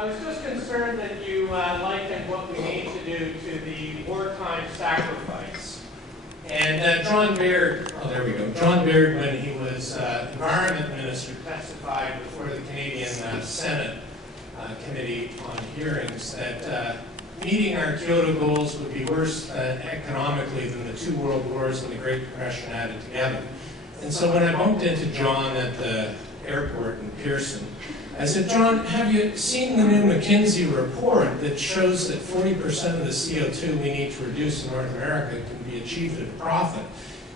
I was just concerned that you likened what we need to do to the wartime sacrifice. And John Baird, oh there we go, John Baird, when he was Environment Minister, testified before the Canadian Senate Committee on Hearings that meeting our Kyoto goals would be worse economically than the 2 world wars and the Great Depression added together. And so when I bumped into John at the airport in Pearson, I said, John, have you seen the new McKinsey report that shows that 40% of the CO2 we need to reduce in North America can be achieved at a profit?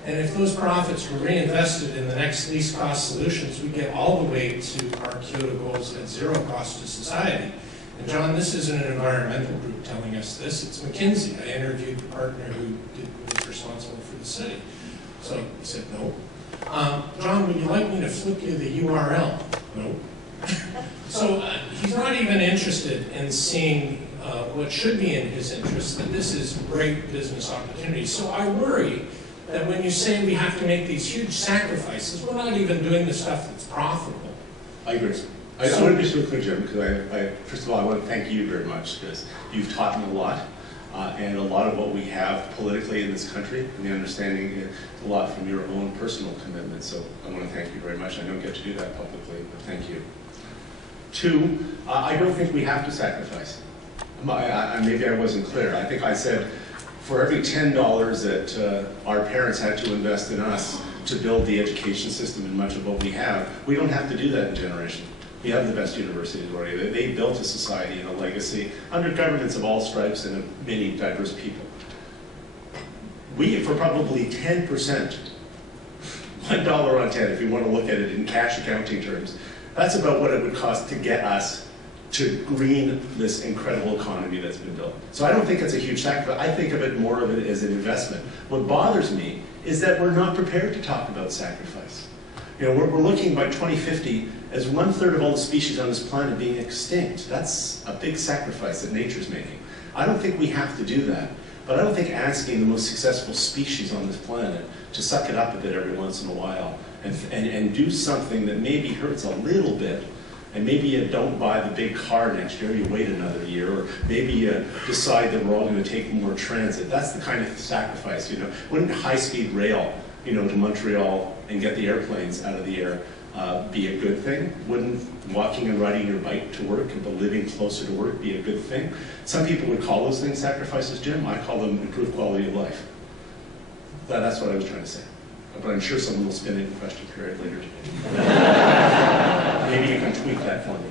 And if those profits were reinvested in the next least cost solutions, we get all the way to our Kyoto goals at 0 cost to society. And John, this isn't an environmental group telling us this, it's McKinsey. I interviewed the partner who was responsible for the study. So he said, no. John, would you like me to flip you the URL? No. So he's not even interested in seeing what should be in his interest, that this is great business opportunity. So I worry that when you say we have to make these huge sacrifices, we're not even doing the stuff that's profitable. I agree. I want to be so clear, Jim, because first of all, I want to thank you very much, because you've taught me a lot, and a lot of what we have politically in this country, and the understanding is a lot from your own personal commitment. So I want to thank you very much. I don't get to do that publicly, but thank you. 2, I don't think we have to sacrifice. Maybe I wasn't clear. I think I said for every $10 that our parents had to invest in us to build the education system and much of what we have, we don't have to do that in a generation. We have the best universities already. They built a society and a legacy under governments of all stripes and of many diverse people. We, for probably 10%, $1 on 10, if you want to look at it in cash accounting terms, that's about what it would cost to get us to green this incredible economy that's been built. So I don't think it's a huge sacrifice. I think of it more of it as an investment. What bothers me is that we're not prepared to talk about sacrifice. You know, we're looking by 2050 as 1/3 of all the species on this planet being extinct. That's a big sacrifice that nature's making. I don't think we have to do that. But I don't think asking the most successful species on this planet to suck it up a bit every once in a while and do something that maybe hurts a little bit, and maybe you don't buy the big car next year, you wait another year, or maybe you decide that we're all going to take more transit. That's the kind of sacrifice, you know. Wouldn't high-speed rail, you know, to Montreal and get the airplanes out of the air be a good thing? Wouldn't walking and riding your bike to work and living closer to work be a good thing? Some people would call those things sacrifices, Jim. I call them improved quality of life. That's what I was trying to say. But I'm sure someone will spin it in question period later today. Maybe you can tweak that for me.